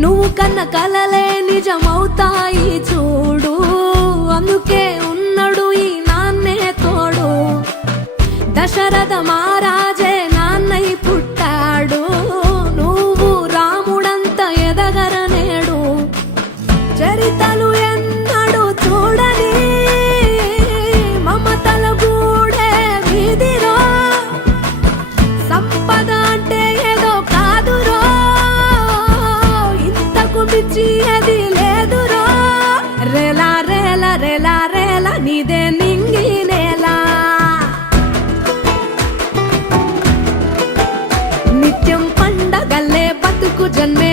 నువ్వు కన్న కలలే నిజమవుతాయి చూడు, అందుకే ఉన్నడు ఈ నాన్నే తోడు. దశరథ మహారాజే నాన్నై పుట్టాడు, నువ్వు రాముడంత ఎదగరనేడు. చరితలు ఎన్నడు చూడని మమతల గూడే వీధిలో, సంపద అంటే ఏదో కాదురో, ఇంతకు మించి అది లేదురో. రేలా రేలా రేలా రేలా నీదే నింగి నేలా, నిత్యం పండగల్లే బతుకు జన్మే